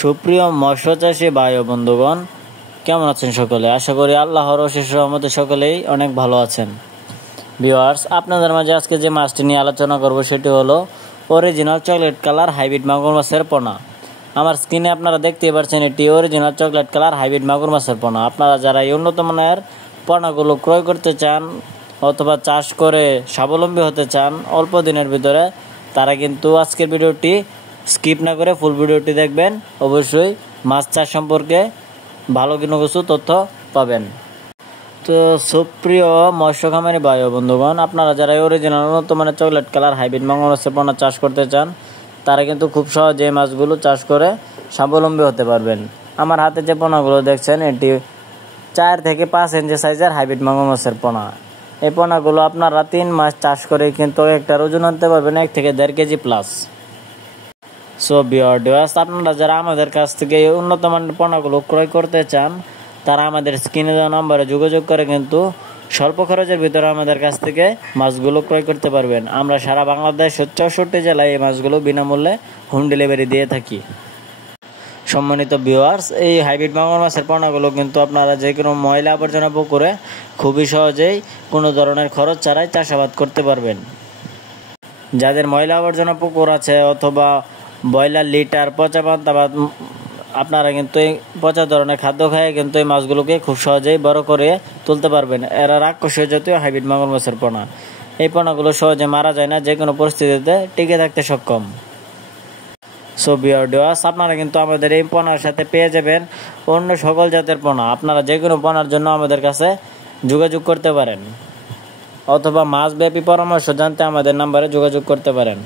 সুপ্রিয় মৎস্য চাষী ভাই ও বন্ধুগণ, কেমন আছেন সকলে? আশা করি আল্লাহর অশেষ রহমতে সকলেই অনেক ভালো আছেন। ভিউয়ার্স, আপনাদের মাঝে আজকে যে মাছটি নিয়ে আলোচনা করব সেটি হলো অরিজিনাল চকলেট কালার হাইব্রিড মাগুর মাছের পোনা। আমার স্ক্রিনে আপনারা দেখতেই পাচ্ছেন, এটি অরিজিনাল চকলেট কালার হাইব্রিড মাগুর মাছের পোনা। আপনারা যারা এই উন্নত মানের পোনাগুলো ক্রয় করতে চান অথবা চাষ করে স্বাবলম্বী হতে চান অল্প দিনের ভিতরে, তারা কিন্তু আজকের ভিডিওটি স্কিপ না করে ফুল ভিডিওটি দেখবেন। অবশ্যই মাছ চাষ সম্পর্কে ভালো কিছু তথ্য পাবেন। তো সুপ্রিয় মৎস্য খামারি ভাই ও বন্ধুগণ, আপনারা যারা অরিজিনাল উন্নত মানের চকলেট কালার হাইব্রিড মাগুর মাছের পোনা চাষ করতে চান, তারা কিন্তু খুব সহজে এই মাছগুলো চাষ করে স্বাবলম্বী হতে পারবেন। আমার হাতে যে পোনাগুলো দেখছেন, এটি 4 থেকে 5 ইঞ্চি সাইজের হাইব্রিড মাগুর মাছের পোনা। এই পোনাগুলো আপনারা 3 মাস চাষ করে কিন্তু একটা ওজন আনতে পারবেন 1 থেকে 1.5 কেজি প্লাস। সো ভিউয়ার্স, আপনারা যারা আমাদের কাছ থেকে এই উন্নত মানের পোনাগুলো ক্রয় করতে চান, তারা আমাদের স্ক্রিনে দেওয়া নম্বরে যোগাযোগ করে কিন্তু স্বল্প খরচের ভিতরে আমাদের কাছ থেকে মাছগুলো ক্রয় করতে পারবেন। আমরা সারা বাংলাদেশ 64 জেলায় এই মাছগুলো বিনামূল্যে হোম ডেলিভারি দিয়ে থাকি। সম্মানিত ভিউয়ার্স, এই হাইব্রিড মাগুর মাছের পোনাগুলো কিন্তু আপনারা যে কোনো ময়লা আবর্জনা পুকুরে খুবই সহজেই কোনো ধরনের খরচ ছাড়াই চাষাবাদ করতে পারবেন। যাদের ময়লা আবর্জনা পুকুর আছে অথবা ব্রয়লার লিটার পচা পান্তা ভাত, আপনারা কিন্তু এই পচা ধরনের খাদ্য খায় কিন্তু এই মাছগুলোকে খুব সহজেই বড় করে তুলতে পারবেন। এরা রাক্ষসীয় জাতীয় হাইব্রিড মাগুর মাছের পোনা। এই পোনাগুলো সহজে মারা যায় না, যে কোনো পরিস্থিতিতে টিকে থাকতে সক্ষম। সো ভিউয়ার্স, আপনারা কিন্তু আমাদের এই পোনার সাথে পেয়ে যাবেন অন্য সকল জাতের পোনা। আপনারা যে কোনো পোনার জন্য আমাদের কাছে যোগাযোগ করতে পারেন অথবা মাছব্যাপী পরামর্শ জানতে আমাদের নাম্বারে যোগাযোগ করতে পারেন।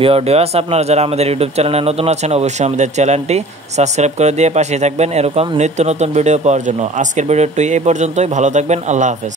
ভিউয়ার্স, আপনারা যারা আমাদের ইউটিউব চ্যানেলে নতুন আছেন, অবশ্যই আমাদের চ্যানেলটি সাবস্ক্রাইব করে দিয়ে পাশে থাকবেন এরকম নিত্য নতুন ভিডিও পাওয়ার জন্য। আজকের ভিডিওটি এই পর্যন্তই। ভালো থাকবেন। আল্লাহ হাফেজ।